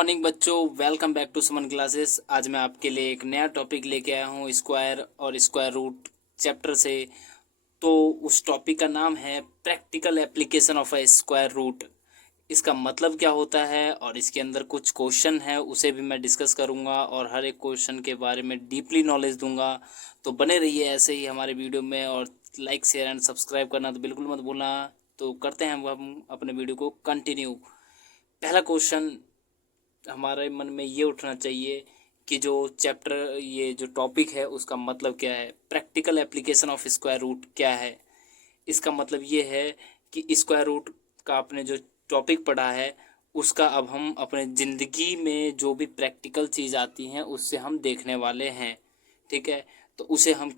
Morning बच्चों, welcome back to Suman classes. आज मैं आपके लिए एक नया टॉपिक लेके आया हूँ स्क्वायर और स्क्वायर रूट चैप्टर से। तो उस टॉपिक का नाम है practical application of a square root. इसका मतलब क्या होता है और इसके अंदर कुछ क्वेश्चन है उसे भी मैं डिस्कस करूँगा और हर एक क्वेश्चन के बारे में डीपली नॉलेज दूंगा। तो बने रहिए ऐसे ही हमारे वीडियो में और लाइक शेयर एंड सब्सक्राइब करना तो बिल्कुल मत भूलना। तो करते हैं हम अपने वीडियो को कंटिन्यू। पहला क्वेश्चन हमारे मन में ये उठना चाहिए कि जो चैप्टर ये जो टॉपिक है उसका मतलब क्या है। Practical application of square root क्या है। इसका मतलब ये है कि स्क्वायर रूट का आपने जो टॉपिक पढ़ा है उसका अब हम अपने ज़िंदगी में जो भी प्रैक्टिकल चीज़ आती हैं उससे हम देखने वाले हैं। ठीक है, तो उसे हम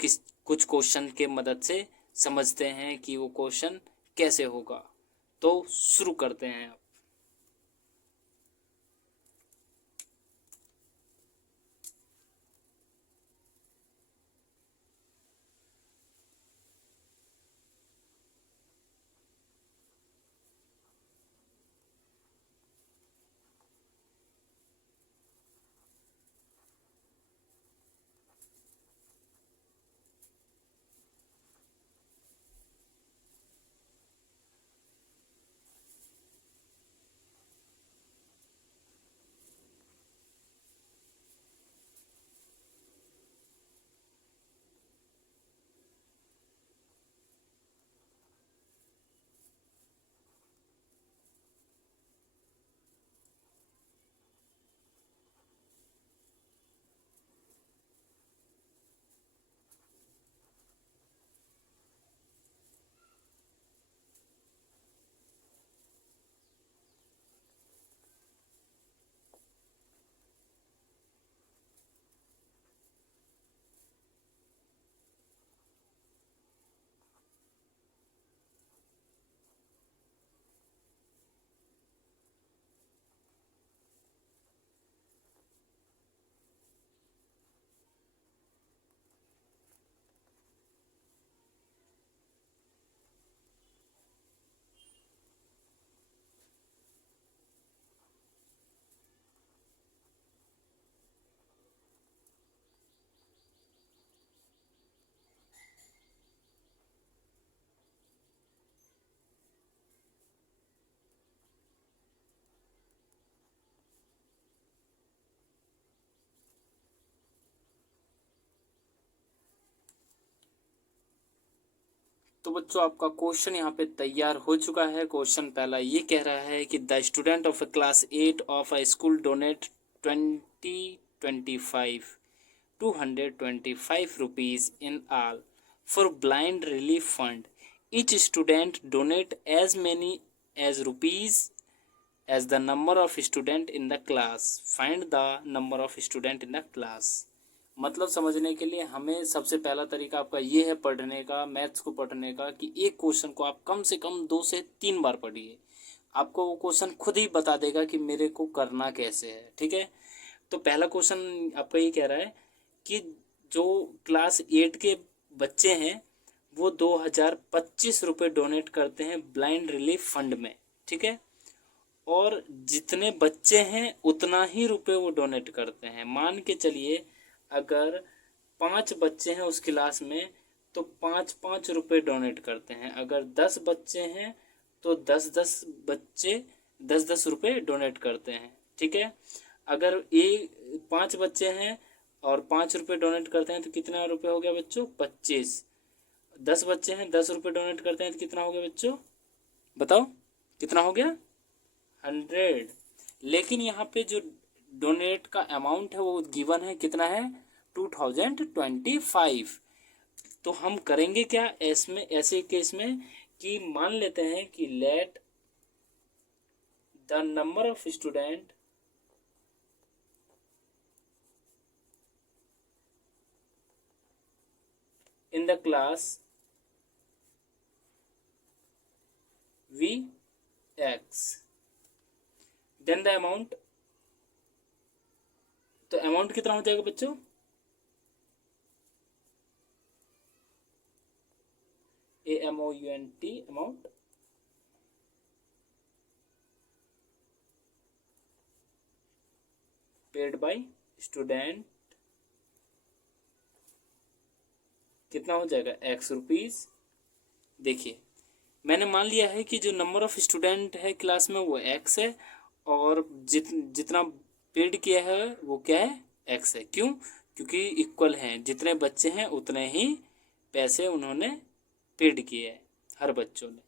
कुछ क्वेश्चन के मदद से समझते हैं कि वो क्वेश्चन कैसे होगा। तो शुरू करते हैं। तो बच्चों आपका क्वेश्चन यहाँ पे तैयार हो चुका है। क्वेश्चन पहला ये कह रहा है कि the student of class 8 of a school donate 225 rupees in all for blind relief fund. Each student donate as many as rupees as the number of student in the class. Find the number of student in the class. मतलब समझने के लिए हमें सबसे पहला तरीका आपका ये है पढ़ने का, मैथ्स को पढ़ने का, कि एक क्वेश्चन को आप कम से कम 2 से 3 बार पढ़िए। आपको वो क्वेश्चन खुद ही बता देगा कि मेरे को करना कैसे है। ठीक है, तो पहला क्वेश्चन आपका ये कह रहा है कि जो क्लास 8 के बच्चे हैं वो 2025 रुपये डोनेट करते हैं ब्लाइंड रिलीफ फंड में। ठीक है, और जितने बच्चे हैं उतना ही रुपए वो डोनेट करते हैं। मान के चलिए अगर 5 बच्चे हैं उस क्लास में तो 5-5 रुपये डोनेट करते हैं। अगर 10 बच्चे हैं तो 10-10 रुपये डोनेट करते हैं। ठीक है, अगर 5 बच्चे हैं और 5 रुपये डोनेट करते हैं तो कितना रुपये हो गया बच्चों? 25। 10 बच्चे हैं, 10 रुपये डोनेट करते हैं तो कितना हो गया बच्चों? बताओ कितना हो गया? 100। लेकिन यहाँ पे जो डोनेट का अमाउंट है वो गिवन है, कितना है? 2025। तो हम करेंगे क्या इसमें, ऐसे केस में कि मान लेते हैं कि let the number of student in the class be x, then the amount. तो अमाउंट कितना हो जाएगा बच्चों? AMOUNT amount paid by student कितना हो जाएगा एक्स रुपीज़। देखिए मैंने मान लिया है कि जो नंबर ऑफ स्टूडेंट है क्लास में वो एक्स है, और जितना पेड किया है वो क्या है एक्स है। क्यों? क्योंकि इक्वल हैं, जितने बच्चे हैं उतने ही पैसे उन्होंने पेड किए हैं हर बच्चों ने।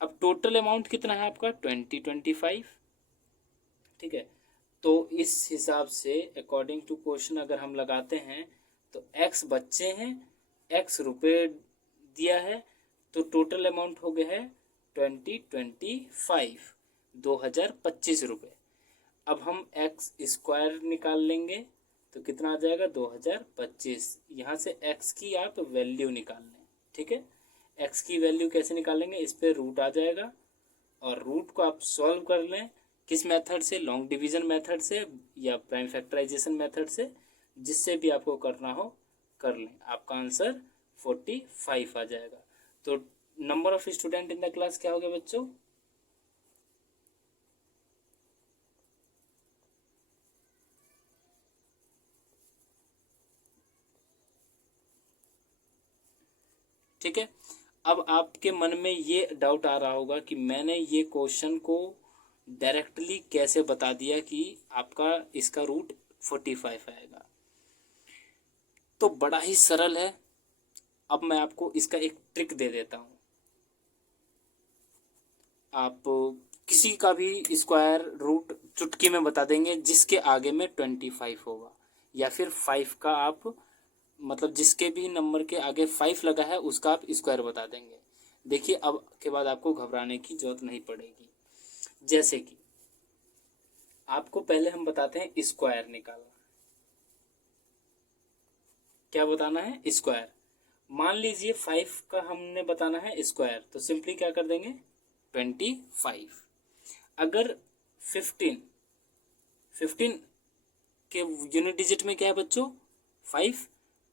अब टोटल अमाउंट कितना है आपका 25। ठीक है, तो इस हिसाब से अकॉर्डिंग टू क्वेश्चन अगर हम लगाते हैं तो एक्स बच्चे हैं, एक्स रुपये दिया है, तो टोटल अमाउंट हो गया है 2025 ₹2025। अब हम एक्स स्क्वायर निकाल लेंगे तो कितना आ जाएगा 2025। यहाँ से एक्स की आप वैल्यू निकाल लें। ठीक है, एक्स की वैल्यू कैसे निकालेंगे, इस पर रूट आ जाएगा और रूट को आप सॉल्व कर लें किस मेथड से, लॉन्ग डिवीजन मेथड से या प्राइम फैक्टराइजेशन मेथड से, जिससे भी आपको करना हो कर लें। आपका आंसर 45 आ जाएगा। तो number of student in the class क्या हो गया बच्चों, ठीक है। अब आपके मन में ये डाउट आ रहा होगा कि मैंने ये क्वेश्चन को डायरेक्टली कैसे बता दिया कि आपका इसका रूट 45 आएगा। तो बड़ा ही सरल है। अब मैं आपको इसका एक ट्रिक दे देता हूँ। आप किसी का भी स्क्वायर रूट चुटकी में बता देंगे जिसके आगे में 25 होगा, या फिर 5 का आप मतलब जिसके भी नंबर के आगे 5 लगा है उसका आप स्क्वायर बता देंगे। देखिए अब के बाद आपको घबराने की जरूरत नहीं पड़ेगी। जैसे कि आपको पहले हम बताते हैं स्क्वायर निकालना। क्या बताना है, स्क्वायर। मान लीजिए 5 का हमने बताना है स्क्वायर, तो सिंपली क्या कर देंगे 25। अगर 15 के यूनिट डिजिट में क्या है बच्चों 5,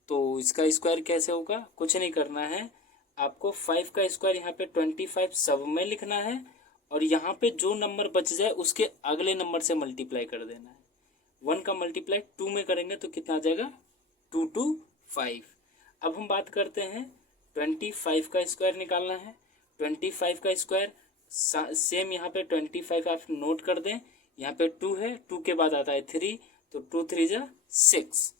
तो इसका स्क्वायर कैसे होगा, कुछ नहीं करना है आपको। 5 का स्क्वायर यहाँ पे 25 सब में लिखना है, और यहाँ पे जो नंबर बच जाए उसके अगले नंबर से मल्टीप्लाई कर देना है। 1 का मल्टीप्लाई 2 में करेंगे तो कितना आ जाएगा 2 to 5। अब हम बात करते हैं 25 का स्क्वायर निकालना है। 25 का स्क्वायर सेम यहाँ पे 25 आप नोट कर दें। यहाँ पे 2 है, 2 के बाद आता है 3, तो 2 3 जा 6।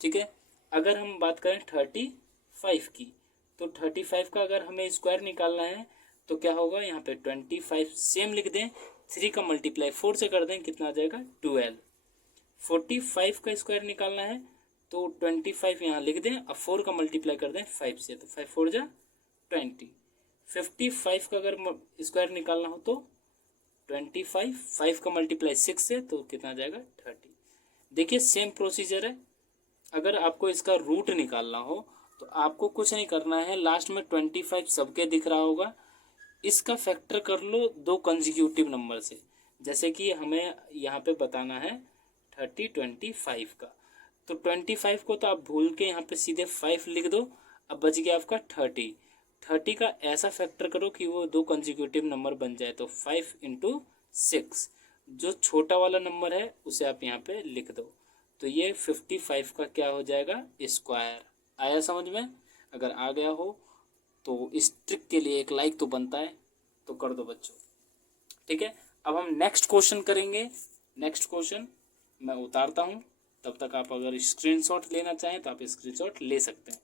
ठीक है, अगर हम बात करें 35 की, तो 35 का अगर हमें स्क्वायर निकालना है तो क्या होगा, यहाँ पे 25 सेम लिख दें, 3 का मल्टीप्लाई 4 से कर दें, कितना आ जाएगा 12। 45 का स्क्वायर निकालना है तो 25 यहाँ लिख दें, अब 4 का मल्टीप्लाई कर दें 5 से, तो 5 4 जा 20। 55 का अगर स्क्वायर निकालना हो तो 25, 5 का मल्टीप्लाई 6 से, तो कितना आ जाएगा 30। देखिए सेम प्रोसीजर है। अगर आपको इसका रूट निकालना हो तो आपको कुछ नहीं करना है, लास्ट में 25 सबके दिख रहा होगा, इसका फैक्टर कर लो 2 कंसेक्यूटिव नंबर से। जैसे कि हमें यहाँ पे बताना है 25 का, तो 25 को तो आप भूल के यहाँ पे सीधे 5 लिख दो। अब बच गया आपका 30 का ऐसा फैक्टर करो कि वो 2 कंसेक्यूटिव नंबर बन जाए, तो 5 × 6, जो छोटा वाला नंबर है उसे आप यहाँ पे लिख दो। तो ये 55 का क्या हो जाएगा स्क्वायर। आया समझ में? अगर आ गया हो तो इस ट्रिक के लिए एक लाइक तो बनता है, तो कर दो बच्चों। ठीक है, अब हम नेक्स्ट क्वेश्चन करेंगे। नेक्स्ट क्वेश्चन मैं उतारता हूँ, तब तक आप अगर स्क्रीनशॉट लेना चाहें तो आप स्क्रीनशॉट ले सकते हैं।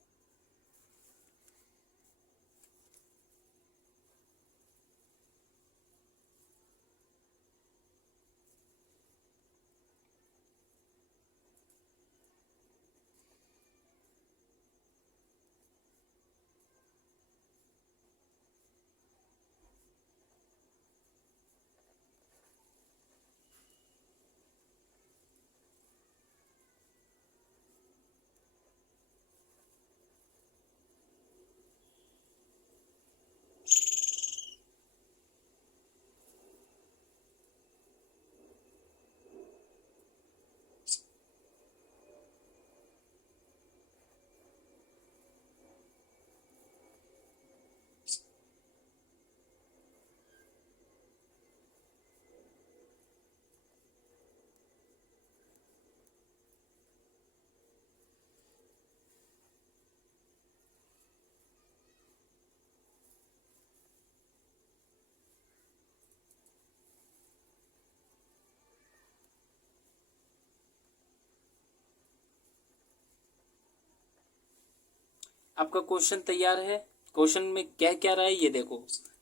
आपका क्वेश्चन तैयार है। क्वेश्चन में क्या क्या रहा है ये देखो।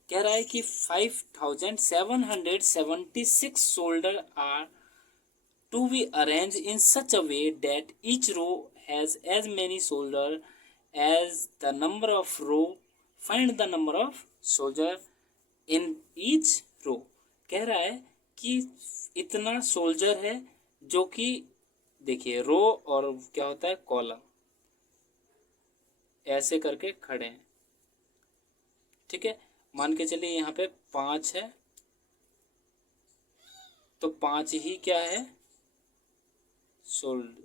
कह रहा है कि 5776 soldiers are to be arranged in such a way that each row has as many soldier as the number of row. Find the number of soldier in each row. कह रहा है कि इतना सोल्जर है जो कि देखिए रो और क्या होता है कॉलम ऐसे करके खड़े हैं। ठीक है, मान के चलिए यहाँ पे 5 है तो 5 ही क्या है सोल्जर।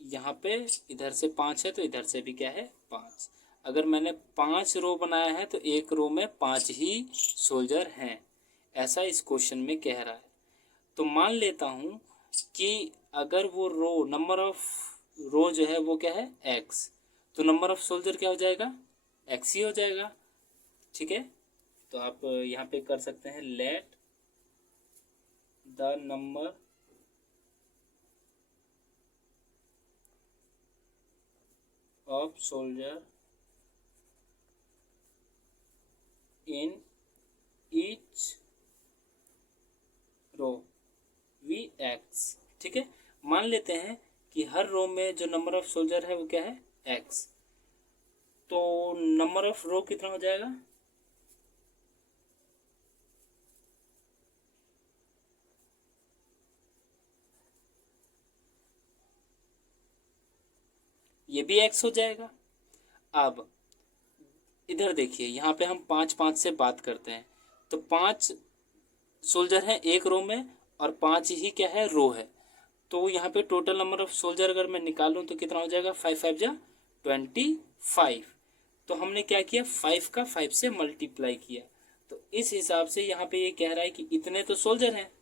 यहाँ पे इधर से 5 है तो इधर से भी क्या है 5। अगर मैंने 5 रो बनाया है तो एक रो में 5 ही सोल्जर हैं, ऐसा इस क्वेश्चन में कह रहा है। तो मान लेता हूँ कि अगर वो रो नंबर ऑफ रो जो है वो क्या है x, तो नंबर ऑफ सोल्जर क्या हो जाएगा x ही हो जाएगा। ठीक है, तो आप यहाँ पे कर सकते हैं late the number of soldier in each row Vx। ठीक है, मान लेते हैं कि हर रो में जो नंबर ऑफ सोल्जर है वो क्या है x, तो नंबर ऑफ रो कितना हो जाएगा ये भी x हो जाएगा। अब इधर देखिए यहाँ पे हम 5 से बात करते हैं तो 5 सोल्जर हैं एक रो में और 5 ही क्या है रो है। तो यहाँ पे टोटल नंबर ऑफ सोल्जर अगर मैं निकालूं तो कितना हो जाएगा 5 5 जा 25। तो हमने क्या किया 5 का 5 से मल्टीप्लाई किया। तो इस हिसाब से यहाँ पे ये कह रहा है कि इतने तो सोल्जर हैं,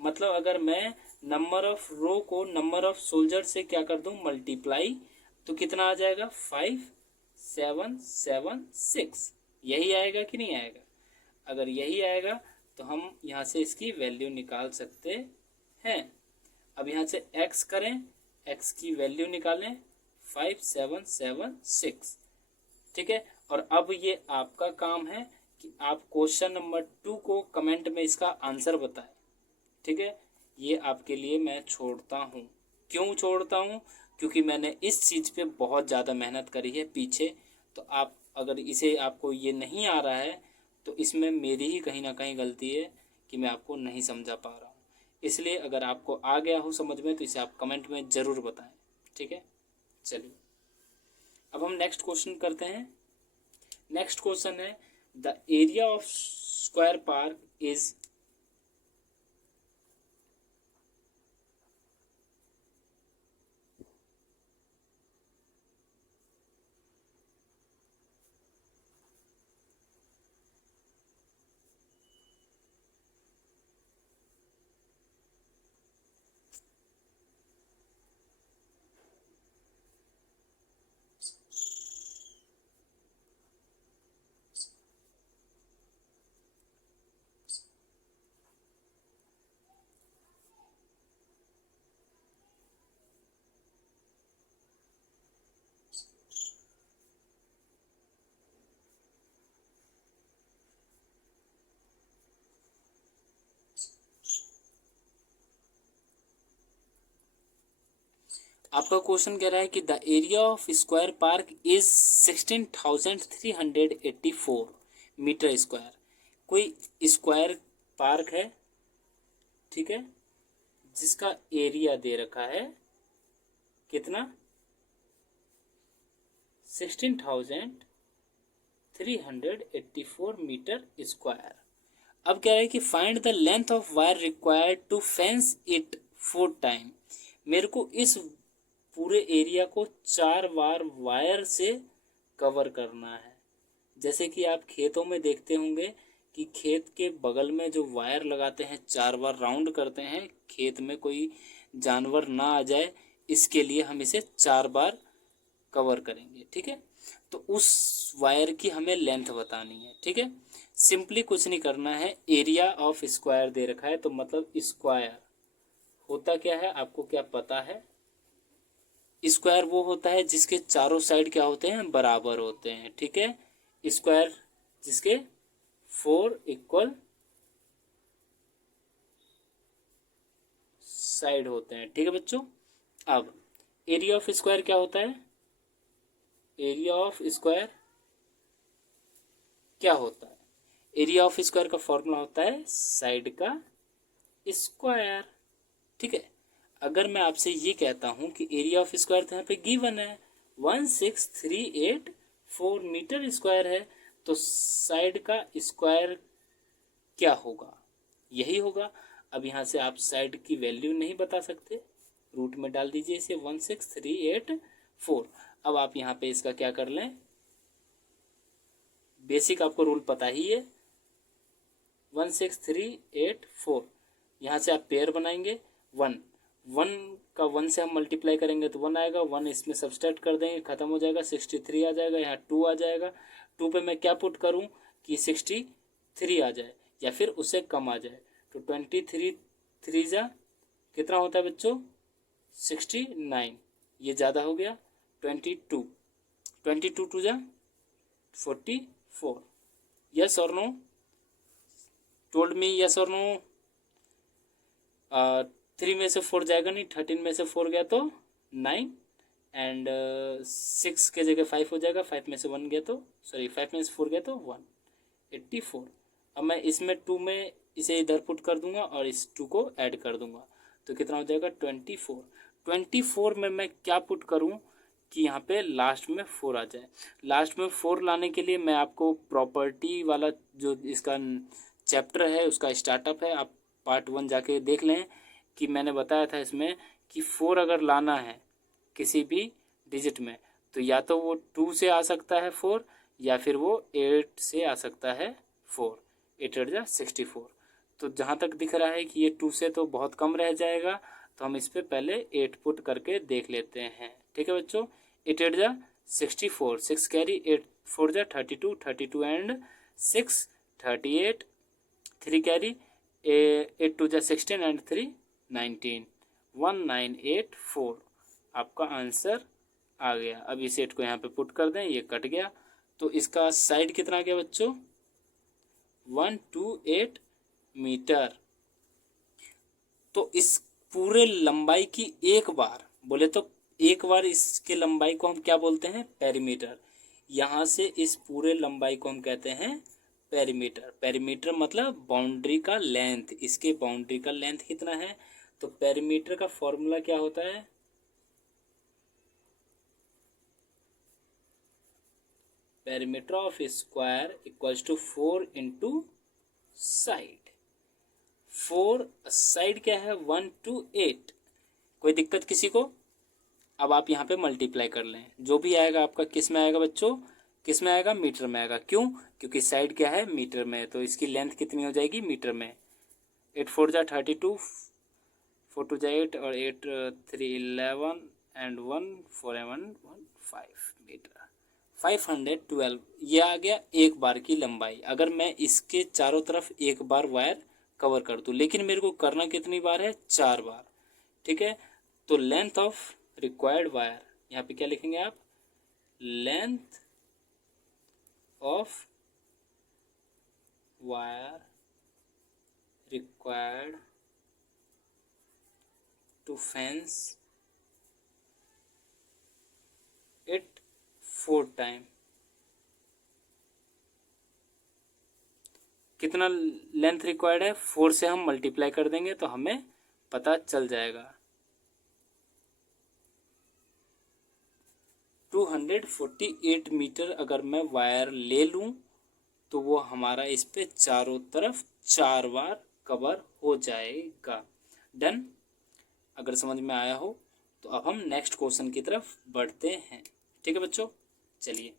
मतलब अगर मैं नंबर ऑफ रो को नंबर ऑफ सोल्जर से क्या कर दूं मल्टीप्लाई, तो कितना आ जाएगा 5776। यही आएगा कि नहीं आएगा? अगर यही आएगा तो हम यहाँ से इसकी वैल्यू निकाल सकते हैं। अब यहाँ से x करें, x की वैल्यू निकालें 5776। ठीक है, और अब ये आपका काम है कि आप क्वेश्चन नंबर 2 को कमेंट में इसका आंसर बताएं। ठीक है, ये आपके लिए मैं छोड़ता हूँ। क्यों छोड़ता हूँ? क्योंकि मैंने इस चीज़ पे बहुत ज़्यादा मेहनत करी है पीछे। तो आप अगर इसे आपको ये नहीं आ रहा है तो इसमें मेरी ही कहीं ना कहीं गलती है कि मैं आपको नहीं समझा पा रहा हूँ। इसलिए अगर आपको आ गया हो समझ में तो इसे आप कमेंट में ज़रूर बताएं। ठीक है, चलिए अब हम नेक्स्ट क्वेश्चन करते हैं। नेक्स्ट क्वेश्चन है the area of square park is आपका क्वेश्चन कह रहा है कि the area of square park is 16,384 metre square. कोई स्क्वायर पार्क है, ठीक है, जिसका एरिया दे रखा है कितना 16,384 मीटर स्क्वायर। अब कह रहा है कि find the length of wire required to fence it 4 time. मेरे को इस पूरे एरिया को 4 बार वायर से कवर करना है। जैसे कि आप खेतों में देखते होंगे कि खेत के बगल में जो वायर लगाते हैं 4 बार राउंड करते हैं, खेत में कोई जानवर ना आ जाए इसके लिए हम इसे 4 बार कवर करेंगे। ठीक है, तो उस वायर की हमें लेंथ बतानी है। ठीक है, सिंपली कुछ नहीं करना है, एरिया ऑफ स्क्वायर दे रखा है तो मतलब स्क्वायर होता क्या है आपको क्या पता है? स्क्वायर वो होता है जिसके चारों साइड क्या होते हैं, बराबर होते हैं, ठीक है। स्क्वायर जिसके 4 इक्वल साइड होते हैं, ठीक है बच्चों। अब एरिया ऑफ स्क्वायर क्या होता है, एरिया ऑफ स्क्वायर क्या होता है, एरिया ऑफ स्क्वायर का फॉर्मूला होता है साइड का स्क्वायर, ठीक है। अगर मैं आपसे ये कहता हूँ कि एरिया ऑफ स्क्वायर तो यहाँ पे गिवन है 16384 मीटर स्क्वायर है, तो साइड का स्क्वायर क्या होगा, यही होगा। अब यहाँ से आप साइड की वैल्यू नहीं बता सकते, रूट में डाल दीजिए इसे 16384। अब आप यहाँ पे इसका क्या कर लें, बेसिक आपको रूल पता ही है, 16384, यहाँ से आप पेयर बनाएंगे, वन वन का वन से हम मल्टीप्लाई करेंगे तो वन आएगा, वन इसमें सब्सट्रैक्ट कर देंगे, खत्म हो जाएगा, 63 आ जाएगा, यहाँ 2 आ जाएगा, 2 पे मैं क्या पुट करूँ कि 63 आ जाए या फिर उससे कम आ जाए, तो 23 3 जा कितना होता है बच्चों, 69, ये ज़्यादा हो गया, 22 22 2 जा 44, यस और नो, टोल्ड मी यस और नो। 3 में से 4 जाएगा नहीं, 13 में से 4 गया तो 9, एंड 6 के जगह 5 हो जाएगा, 5 में से 1 गया तो सॉरी 5 में से 4 गया तो 1, 84। अब मैं इसमें 2 में इसे इधर पुट कर दूंगा और इस 2 को ऐड कर दूंगा, तो कितना हो जाएगा 24। 24 में मैं क्या पुट करूं कि यहाँ पे लास्ट में 4 आ जाए। लास्ट में 4 लाने के लिए मैं आपको प्रॉपर्टी वाला जो इसका चैप्टर है उसका स्टार्टअप है, आप पार्ट 1 जाके देख लें कि मैंने बताया था इसमें कि 4 अगर लाना है किसी भी डिजिट में तो या तो वो 2 से आ सकता है 4, या फिर वो 8 से आ सकता है 4, 8 8 जा 64। तो जहाँ तक दिख रहा है कि ये 2 से तो बहुत कम रह जाएगा, तो हम इस पर पहले 8 पुट करके देख लेते हैं, ठीक है बच्चों। 8 8 जा 64, 6 कैरी, 8 4 जा 32, 32 एंड 6 38, 3 कैरी, 8 2 जा 16 एंड 3 19, 1984 आपका आंसर आ गया। अब इस 8 को यहाँ पे पुट कर दें, ये कट गया, तो इसका साइड कितना आ गया बच्चों, 128 मीटर। तो इस पूरे लंबाई की एक बार बोले तो एक बार इसके लंबाई को हम क्या बोलते हैं, पेरीमीटर। यहाँ से इस पूरे लंबाई को हम कहते हैं पेरीमीटर। पेरीमीटर मतलब बाउंड्री का लेंथ, इसके बाउंड्री का लेंथ कितना है, तो पेरीमीटर का फॉर्मूला क्या होता है, perimeter of square equals to 4 into side. 4 side क्या है 128, कोई दिक्कत किसी को। अब आप यहाँ पे मल्टीप्लाई कर लें, जो भी आएगा आपका किस में आएगा बच्चों, किस में आएगा, मीटर में आएगा। क्यों, क्योंकि साइड क्या है मीटर में, तो इसकी लेंथ कितनी हो जाएगी मीटर में। 8 4 जा 32, 4 2 जा 8 और 8 3 11 एंड 1 4 1 1 5 मीटर, 512। ये आ गया एक बार की लंबाई। अगर मैं इसके चारों तरफ एक बार वायर कवर कर दूँ, लेकिन मेरे को करना कितनी बार है, 4 बार, ठीक है। तो लेंथ ऑफ रिक्वायर्ड वायर, यहाँ पे क्या लिखेंगे आप, length of wire required to fence it 4 time. कितना लेंथ रिक्वायर्ड है, 4 से हम मल्टीप्लाई कर देंगे तो हमें पता चल जाएगा। 248 मीटर अगर मैं वायर ले लूँ तो वो हमारा इस पे चारों तरफ 4 बार कवर हो जाएगा। डन। अगर समझ में आया हो तो अब हम नेक्स्ट क्वेश्चन की तरफ बढ़ते हैं, ठीक है बच्चों, चलिए।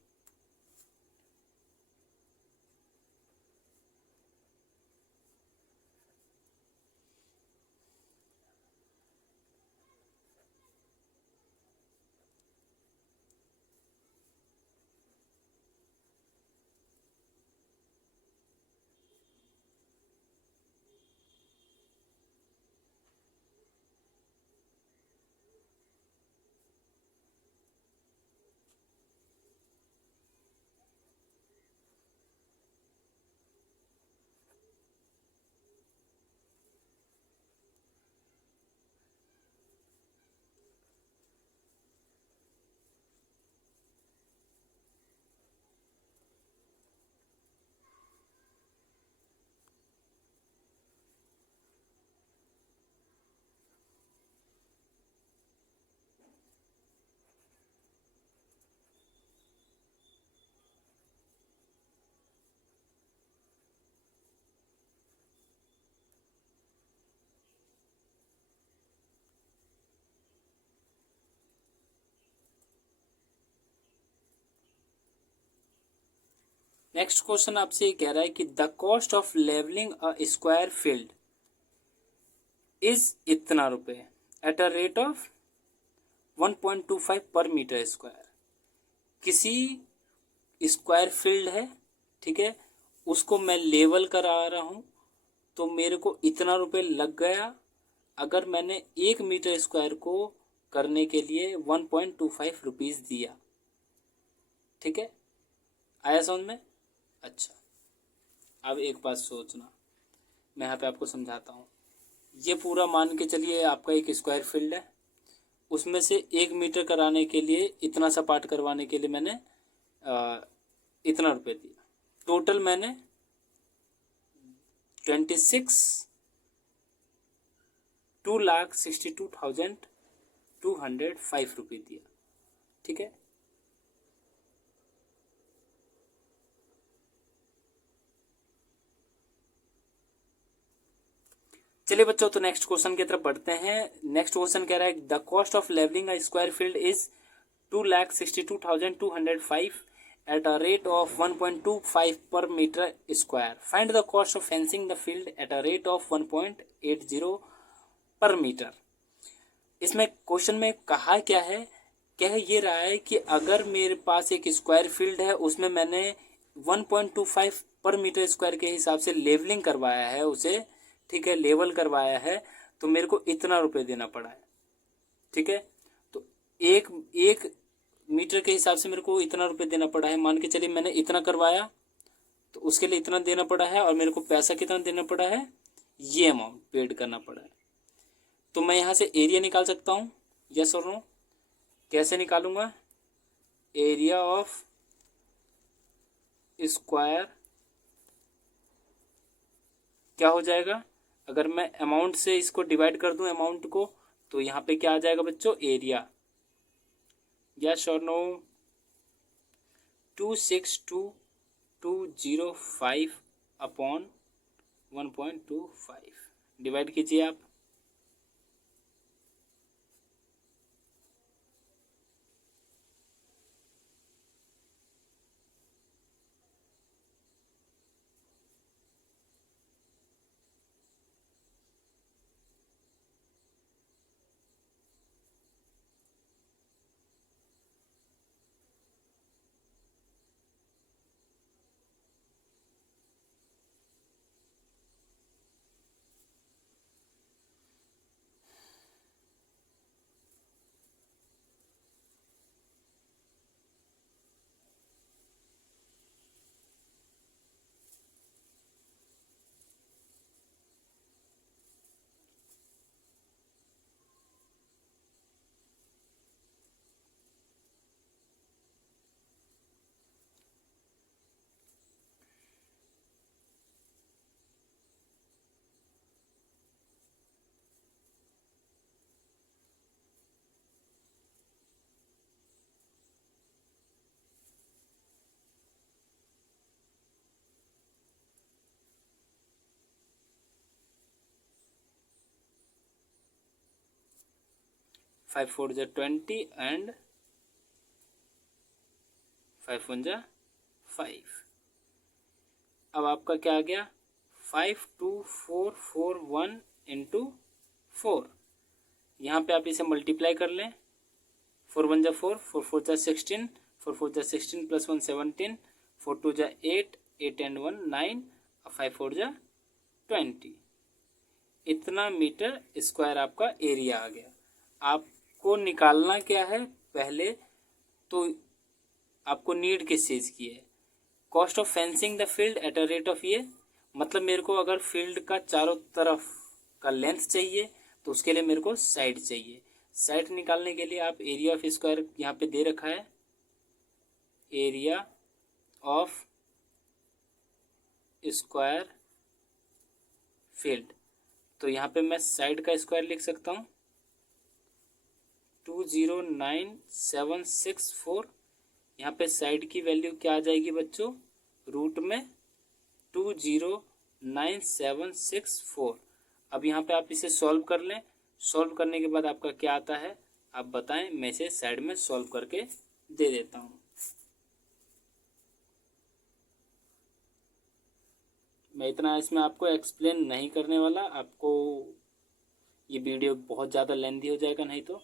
नेक्स्ट क्वेश्चन आपसे ये कह रहा है कि the cost of levelling a square field is इतना रुपए at a rate of 1.25 per metre square. किसी स्क्वायर फील्ड है, ठीक है, उसको मैं लेवल करा रहा हूँ, तो मेरे को इतना रुपए लग गया अगर मैंने 1 मीटर स्क्वायर को करने के लिए 1.25 रुपीज़ दिया। ठीक है, आया समझ में? अच्छा, अब एक बात सोचना, मैं यहाँ पे आपको समझाता हूँ। ये पूरा मान के चलिए आपका एक स्क्वायर फील्ड है, उसमें से 1 मीटर कराने के लिए, इतना सा पार्ट करवाने के लिए मैंने इतना रुपये दिया। टोटल मैंने 2,62,205 रुपये दिया। ठीक है, चलिए बच्चों, तो नेक्स्ट क्वेश्चन की तरफ बढ़ते हैं। नेक्स्ट क्वेश्चन कह रहा है the cost of levelling a square field is 2,62,205 at a rate of 1.25 per meter square. Find the cost of fencing the field at a rate of 1.80 per meter. इसमें question में कहा क्या है, कह ये रहा है कि अगर मेरे पास एक स्क्वायर फील्ड है, उसमें मैंने 1.25 पर मीटर स्क्वायर के हिसाब से लेवलिंग करवाया है उसे, ठीक है, लेवल करवाया है, तो मेरे को इतना रुपए देना पड़ा है। ठीक है, तो एक एक मीटर के हिसाब से मेरे को इतना रुपए देना पड़ा है। मान के चलिए मैंने इतना करवाया, तो उसके लिए इतना देना पड़ा है, और मेरे को पैसा कितना देना पड़ा है, ये अमाउंट पेड करना पड़ा है। तो मैं यहाँ से एरिया निकाल सकता हूँ, यस और नो? कैसे निकालूंगा? एरिया ऑफ स्क्वायर क्या हो जाएगा, अगर मैं अमाउंट से इसको डिवाइड कर दूं अमाउंट को, तो यहाँ पे क्या आ जाएगा बच्चों, एरिया। यस और नो? 262,205 अपॉन 1.25 डिवाइड कीजिए आप। फाइव फोर जा 20 एंड 5 1 जा 5। अब आपका क्या आ गया, 52441 इंटू 4। यहाँ पे आप इसे मल्टीप्लाई कर लें, 4 1 जा 4, 4 4 जा 16, 4 4 जा 16 प्लस 1 17, 4 2 जा 8, 8 एंड 1 9, 5 4 जा 20। इतना मीटर स्क्वायर आपका एरिया आ गया। आपको निकालना क्या है, पहले तो आपको नीड किस चीज़ की है, cost of fencing the field at a rate of, ये मतलब मेरे को अगर फील्ड का चारों तरफ का लेंथ चाहिए, तो उसके लिए मेरे को साइड चाहिए। साइड निकालने के लिए आप एरिया ऑफ स्क्वायर यहाँ पे दे रखा है, एरिया ऑफ स्क्वायर फील्ड, तो यहाँ पे मैं साइड का स्क्वायर लिख सकता हूँ 209,764। यहाँ पे साइड की वैल्यू क्या आ जाएगी बच्चों, रूट में 209,764। अब यहाँ पे आप इसे सॉल्व कर लें, सॉल्व करने के बाद आपका क्या आता है आप बताएं, मैं इसे साइड में सॉल्व करके दे देता हूँ। मैं इतना इसमें आपको एक्सप्लेन नहीं करने वाला, आपको ये वीडियो बहुत ज़्यादा लेंथी हो जाएगा नहीं तो।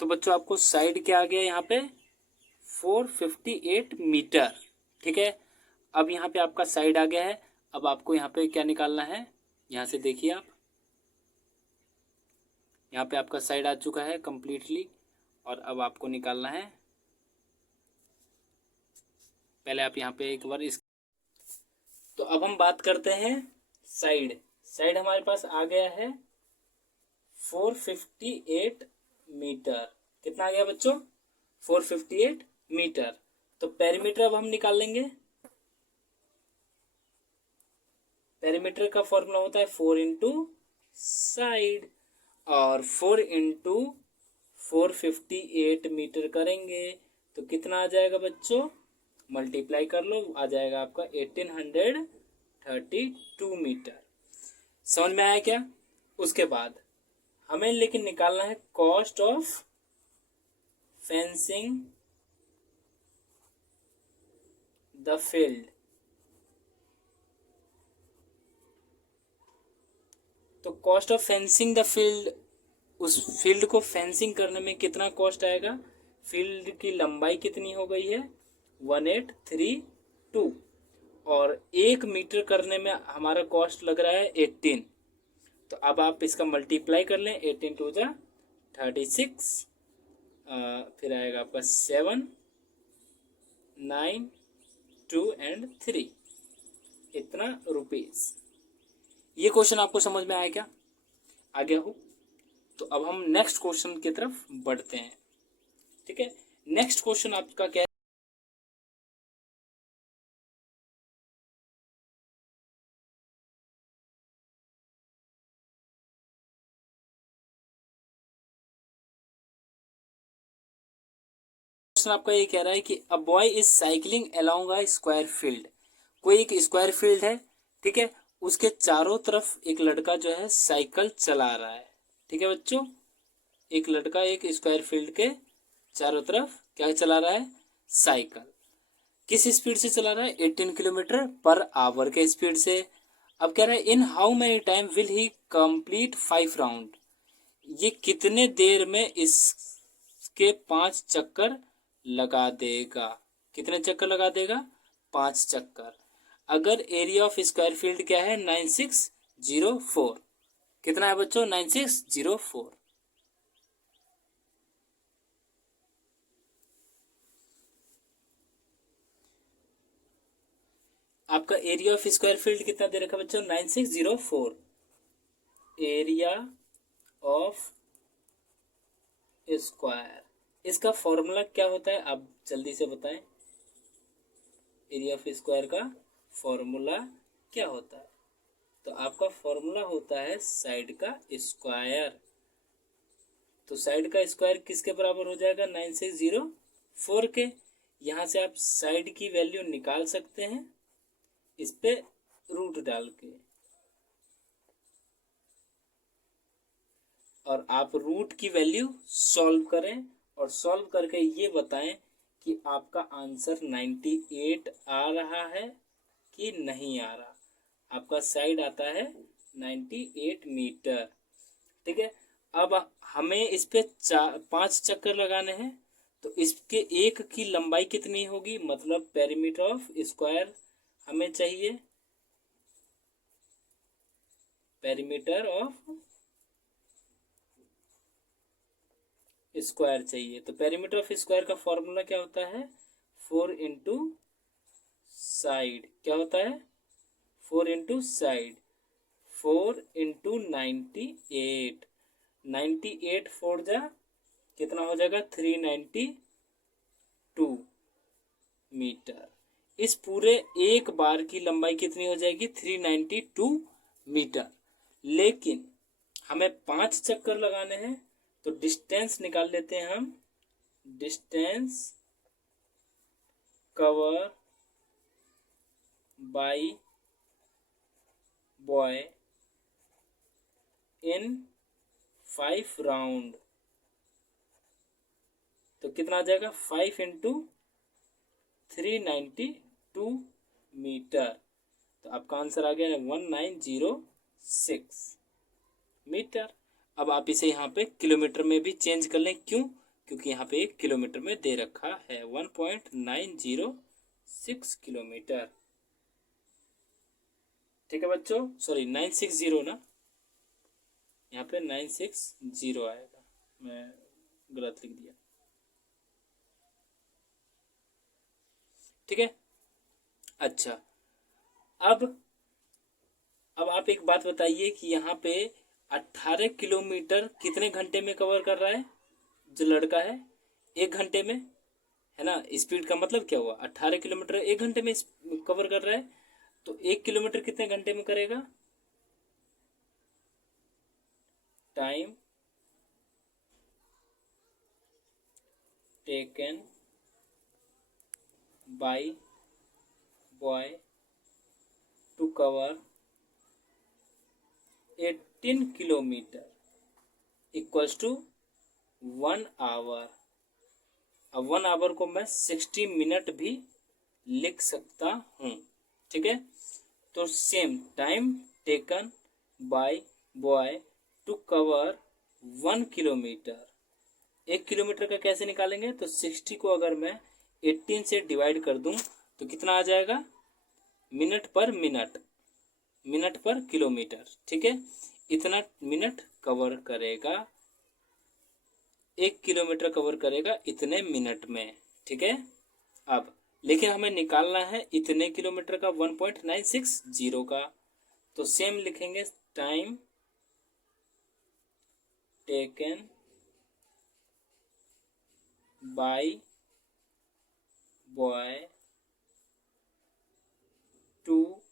तो बच्चों आपको साइड क्या आ गया यहाँ पे, 458 मीटर। ठीक है, अब यहाँ पे आपका साइड आ गया है। अब आपको यहाँ पे क्या निकालना है, यहाँ से देखिए आप, यहाँ पे आपका साइड आ चुका है कंप्लीटली। और अब आपको निकालना है, पहले आप यहाँ पे एक बार इस, तो अब हम बात करते हैं साइड। साइड हमारे पास आ गया है 458 मीटर। कितना आ गया बच्चों, 458 मीटर। तो पेरीमीटर अब हम निकाल लेंगे। पेरीमीटर का फॉर्मूला होता है 4 इंटू साइड, और 4 इंटू 458 मीटर करेंगे तो कितना आ जाएगा बच्चों, मल्टीप्लाई कर लो, आ जाएगा आपका 1832 मीटर। समझ में आया क्या। उसके बाद हमें लेकिन निकालना है cost of fencing the field. तो cost of fencing the field, उस फील्ड को फेंसिंग करने में कितना कॉस्ट आएगा, फील्ड की लंबाई कितनी हो गई है 1832, और 1 मीटर करने में हमारा कॉस्ट लग रहा है 18। तो अब आप इसका मल्टीप्लाई कर लें, 18 टू जा 36, फिर आएगा आपका 7, 9, 2 एंड 3, इतना रुपीज। ये क्वेश्चन आपको समझ में आया क्या, आ गया हो। तो अब हम नेक्स्ट क्वेश्चन की तरफ बढ़ते हैं। ठीक है, नेक्स्ट क्वेश्चन आपका क्या है, क्वेश्चन आपका ये कह रहा है कि a boy is cycling along a square field. कोई एक स्क्वायर फील्ड है, ठीक है, उसके चारों तरफ एक लड़का जो है साइकिल चला रहा है। ठीक है बच्चों, एक लड़का एक स्क्वायर फील्ड के चारों तरफ क्या चला रहा है, साइकिल। किस स्पीड से चला रहा है, 18 किलोमीटर पर आवर के स्पीड से। अब कह रहा है in how many time will he complete 5 round. ये कितने देर में इसके 5 चक्कर लगा देगा, कितने चक्कर लगा देगा, 5 चक्कर। अगर एरिया ऑफ स्क्वायर फील्ड क्या है 9604, कितना है बच्चों 9604। आपका एरिया ऑफ स्क्वायर फील्ड कितना दे रखा बच्चों 9604। एरिया ऑफ स्क्वायर, इसका फॉर्मूला क्या होता है आप जल्दी से बताएं। एरिया ऑफ स्क्वायर का फॉर्मूला क्या होता है, तो आपका फॉर्मूला होता है साइड का स्क्वायर। तो साइड का स्क्वायर किसके बराबर हो जाएगा 9604 के। यहाँ से आप साइड की वैल्यू निकाल सकते हैं इस पे रूट डाल के, और आप रूट की वैल्यू सॉल्व करें और सॉल्व करके ये बताएं कि आपका आंसर 98 आ रहा है कि नहीं आ रहा। आपका साइड आता है 98 मीटर। ठीक है, अब हमें इस पे 5 चक्कर लगाने हैं, तो इसके एक की लंबाई कितनी होगी, मतलब पेरीमीटर ऑफ स्क्वायर हमें चाहिए, पेरीमीटर ऑफ स्क्वायर चाहिए। तो पेरीमीटर ऑफ स्क्वायर का फॉर्मूला क्या होता है, 4 इंटू साइड। क्या होता है, 4 इंटू साइड, 4 इंटू 98, 98 फोर जा कितना हो जाएगा, 392 मीटर। इस पूरे एक बार की लंबाई कितनी हो जाएगी, 392 मीटर। लेकिन हमें 5 चक्कर लगाने हैं, तो डिस्टेंस निकाल लेते हैं हम, distance cover by boy in 5 round. तो कितना आ जाएगा, 5 इंटू 392 मीटर। तो आपका आंसर आ गया 1906 मीटर। अब आप इसे यहाँ पे किलोमीटर में भी चेंज कर लें, क्यों, क्योंकि यहाँ पे किलोमीटर में दे रखा है 1.906 किलोमीटर। ठीक है बच्चों, सॉरी 960 ना, यहाँ पे 960 आएगा, मैं गलत लिख दिया। ठीक है, अच्छा, अब आप एक बात बताइए कि यहाँ पे 18 किलोमीटर कितने घंटे में कवर कर रहा है जो लड़का है, 1 घंटे में, है ना। स्पीड का मतलब क्या हुआ, 18 किलोमीटर 1 घंटे में कवर कर रहा है, तो 1 किलोमीटर कितने घंटे में करेगा, time taken by boy to cover 18 kilometre equals to 1 hour. अब 1 आवर को मैं 60 मिनट भी लिख सकता हूँ। ठीक है, तो same time taken by boy to cover 1 kilometre, 1 kilometre का कैसे निकालेंगे, तो 60 को अगर मैं 18 से डिवाइड कर दूं तो कितना आ जाएगा, मिनट पर मिनट, मिनट पर किलोमीटर। ठीक है, इतना मिनट कवर करेगा, 1 किलोमीटर कवर करेगा इतने मिनट में। ठीक है, अब लेकिन हमें निकालना है इतने किलोमीटर का 1.960 का, तो सेम लिखेंगे, time taken by boy to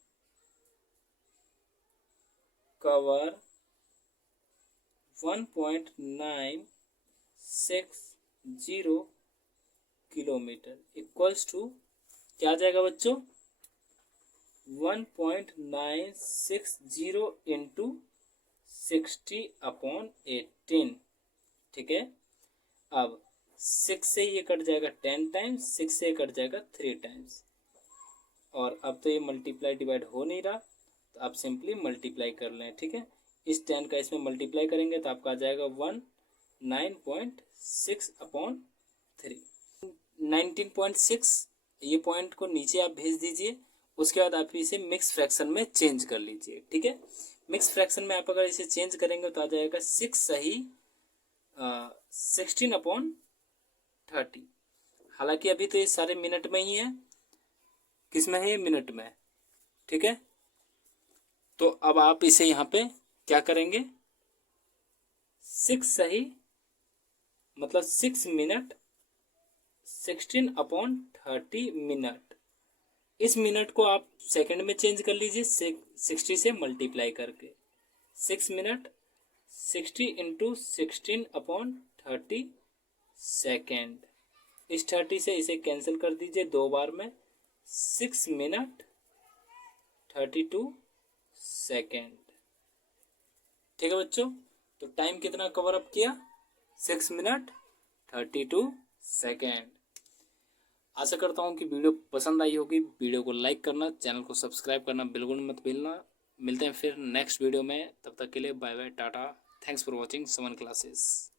cover 1.960 kilometre equals to क्या आ जाएगा बच्चों, 1.960 इंटू 60/18। ठीक है, अब 6 से ये कट जाएगा 10 टाइम्स, 6 से कट जाएगा 3 टाइम्स, और अब तो ये मल्टीप्लाई डिवाइड हो नहीं रहा, तो आप सिंपली मल्टीप्लाई कर लें। ठीक है, इस 10 का इसमें मल्टीप्लाई करेंगे तो आपका आ जाएगा 19.6/3, 19.6। ये पॉइंट को नीचे आप भेज दीजिए, उसके बाद आप इसे मिक्स फ्रैक्शन में चेंज कर लीजिए। ठीक है, मिक्स फ्रैक्शन में आप अगर इसे चेंज करेंगे तो आ जाएगा 6 सही 16/30। हालांकि अभी तो ये सारे मिनट में ही है, किस में है, ये मिनट में। ठीक है, तो अब आप इसे यहाँ पे क्या करेंगे, 6 सही मतलब 6 मिनट 16/30 मिनट। इस मिनट को आप सेकंड में चेंज कर लीजिए 60 से मल्टीप्लाई करके, 6 मिनट 60 इंटू 16/30 सेकेंड। इस 30 से इसे कैंसिल कर दीजिए 2 बार में, 6 मिनट 32 सेकेंड। ठीक है बच्चों, तो टाइम कितना कवर अप किया, 6 मिनट 32 सेकेंड। आशा करता हूँ कि वीडियो पसंद आई होगी। वीडियो को लाइक करना, चैनल को सब्सक्राइब करना बिल्कुल मत भूलना। मिलते हैं फिर नेक्स्ट वीडियो में, तब तक के लिए bye bye tata. Thanks for watching Suman classes.